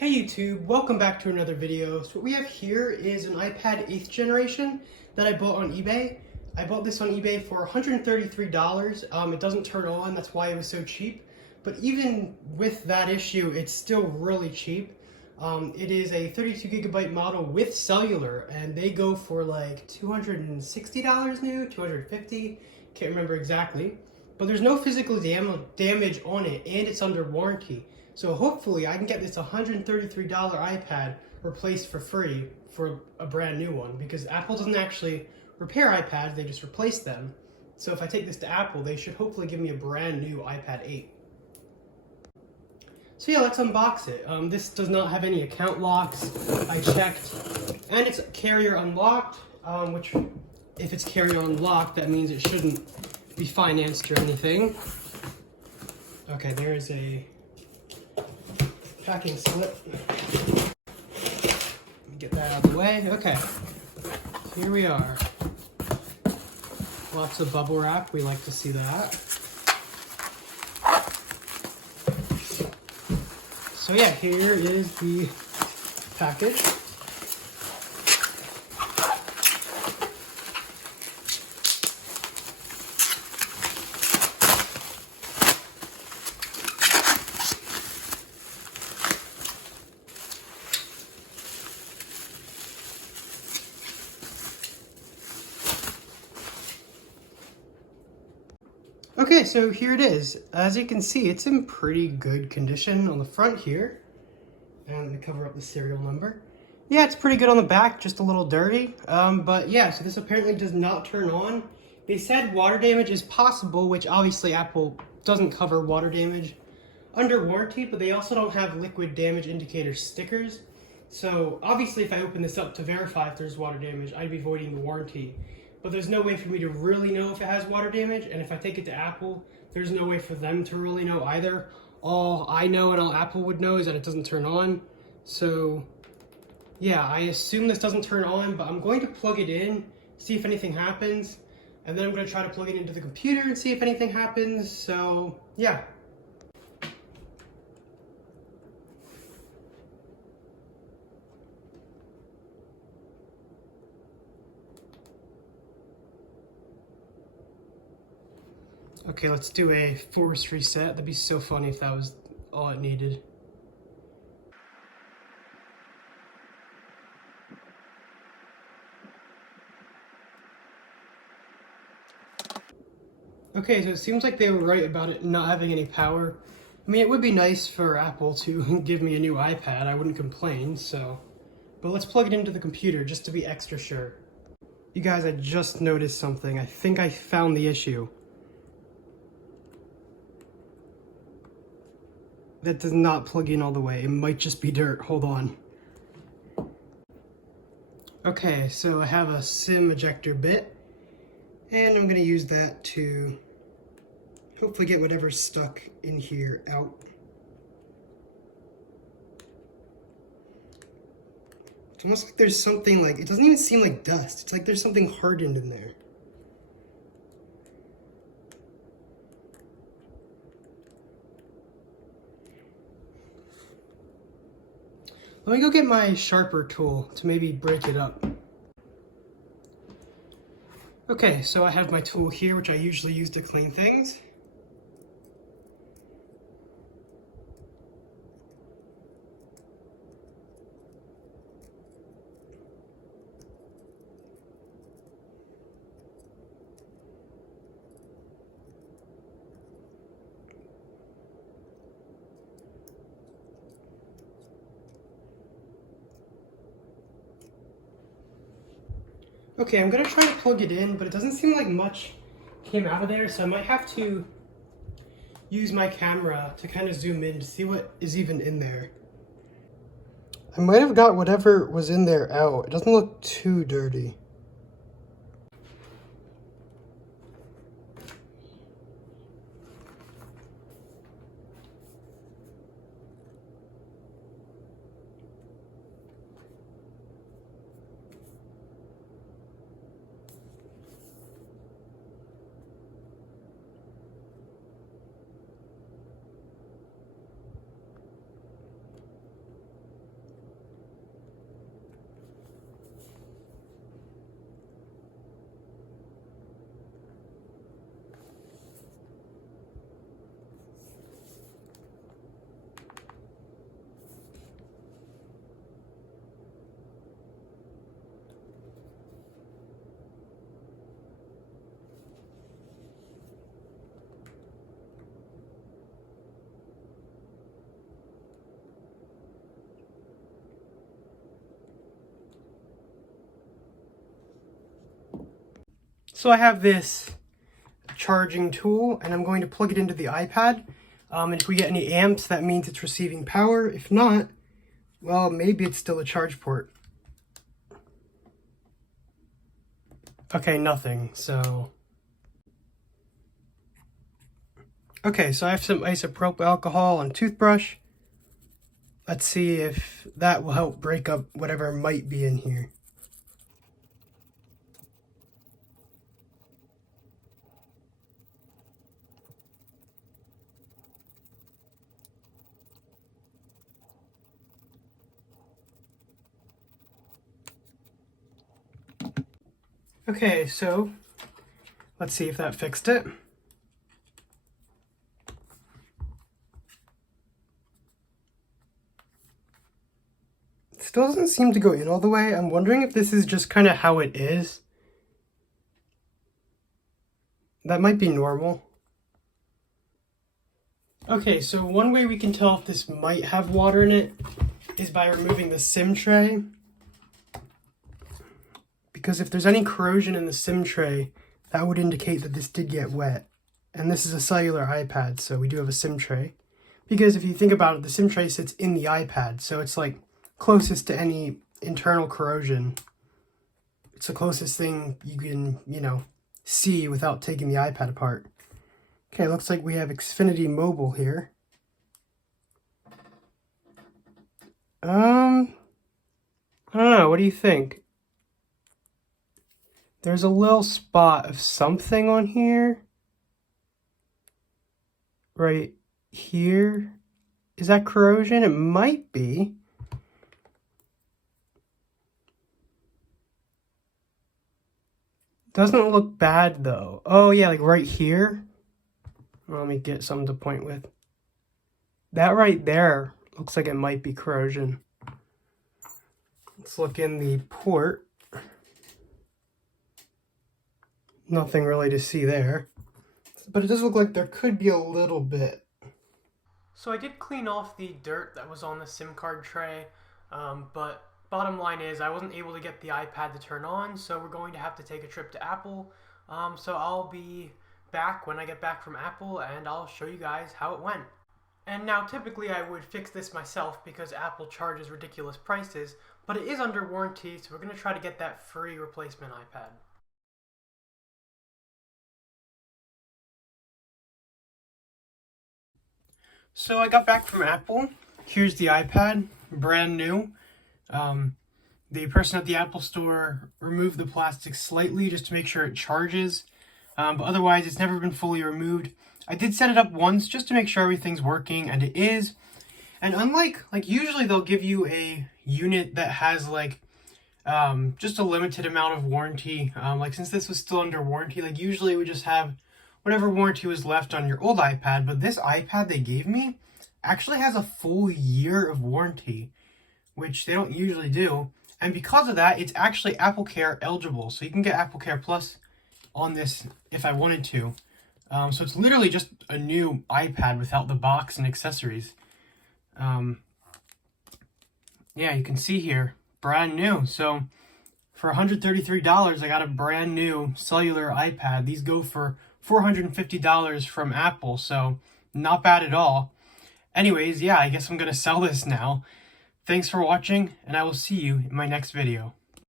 Hey YouTube, welcome back to another video. So what we have here is an iPad 8th generation that I bought on eBay. I bought this on eBay for $133. It doesn't turn on, that's why it was so cheap. But even with that issue, it's still really cheap. It is a 32 gigabyte model with cellular, and they go for like $260 new, $250, can't remember exactly. But there's no physical damage on it, and it's under warranty. So hopefully I can get this $133 iPad replaced for free for a brand new one, because Apple doesn't actually repair iPads, they just replace them. So if I take this to Apple, they should hopefully give me a brand new iPad 8. So yeah, let's unbox it. This does not have any account locks, I checked, and it's carrier unlocked, which if it's carrier unlocked, that means it shouldn't be financed or anything. Okay, there is a packing slip. Get that out of the way. Okay, here we are. Lots of bubble wrap, we like to see that. So yeah, here is the package. Okay, so here it is. As you can see, it's in pretty good condition on the front here. And let me cover up the serial number. Yeah, it's pretty good on the back, just a little dirty. But yeah, so this apparently does not turn on. They said water damage is possible, which obviously Apple doesn't cover water damage under warranty, but they also don't have liquid damage indicator stickers. So obviously if I open this up to verify if there's water damage, I'd be voiding the warranty. But there's no way for me to really know if it has water damage, and if I take it to Apple, there's no way for them to really know either. All I know and all Apple would know is that it doesn't turn on. So yeah, I assume this doesn't turn on, but I'm going to plug it in, see if anything happens, and then I'm going to try to plug it into the computer and see if anything happens. So yeah. Okay, let's do a force reset. That'd be so funny if that was all it needed. Okay, so it seems like they were right about it not having any power. I mean, it would be nice for Apple to give me a new iPad. I wouldn't complain, so. But let's plug it into the computer just to be extra sure. You guys, I just noticed something. I think I found the issue. That does not plug in all the way. It might just be dirt. Hold on. Okay, so I have a SIM ejector bit, and I'm going to use that to hopefully get whatever's stuck in here out. It's almost like there's something like, it doesn't even seem like dust. It's like there's something hardened in there. Let me go get my sharper tool to maybe break it up. Okay, so I have my tool here, which I usually use to clean things. Okay, I'm gonna try to plug it in, but it doesn't seem like much came out of there, so I might have to use my camera to kind of zoom in to see what is even in there. I might have got whatever was in there out. It doesn't look too dirty. So I have this charging tool, and I'm going to plug it into the iPad. And if we get any amps, that means it's receiving power. If not, well, maybe it's still a charge port. Okay, nothing, so... Okay, so I have some isopropyl alcohol and toothbrush. Let's see if that will help break up whatever might be in here. Okay, so let's see if that fixed it. Still doesn't seem to go in all the way. I'm wondering if this is just kind of how it is. That might be normal. Okay, so one way we can tell if this might have water in it is by removing the SIM tray. Because if there's any corrosion in the SIM tray, that would indicate that this did get wet. And this is a cellular iPad, so we do have a SIM tray. Because if you think about it, the SIM tray sits in the iPad, so it's like closest to any internal corrosion. It's the closest thing you can, see without taking the iPad apart. Okay, looks like we have Xfinity Mobile here. I don't know, what do you think? There's a little spot of something on here. Right here. Is that corrosion? It might be. Doesn't look bad though. Oh yeah, like right here. Well, let me get something to point with. That right there looks like it might be corrosion. Let's look in the port. Nothing really to see there. But it does look like there could be a little bit. So I did clean off the dirt that was on the SIM card tray, but bottom line is I wasn't able to get the iPad to turn on, so we're going to have to take a trip to Apple. So I'll be back when I get back from Apple, and I'll show you guys how it went. And now typically I would fix this myself because Apple charges ridiculous prices, but it is under warranty, so we're going to try to get that free replacement iPad. So I got back from Apple. Here's the iPad, brand new. The person at the Apple store removed the plastic slightly just to make sure it charges, but otherwise it's never been fully removed. I did set it up once just to make sure everything's working, and it is. And unlike, usually they'll give you a unit that has just a limited amount of warranty. Since this was still under warranty, usually we just have whatever warranty was left on your old iPad, but this iPad they gave me actually has a full year of warranty, which they don't usually do. And because of that, it's actually AppleCare eligible. So you can get AppleCare Plus on this if I wanted to. So it's literally just a new iPad without the box and accessories. Yeah, you can see here, brand new. So for $133, I got a brand new cellular iPad. These go for $450 from Apple, so not bad at all. Anyways, yeah, I guess I'm going to sell this now. Thanks for watching, and I will see you in my next video.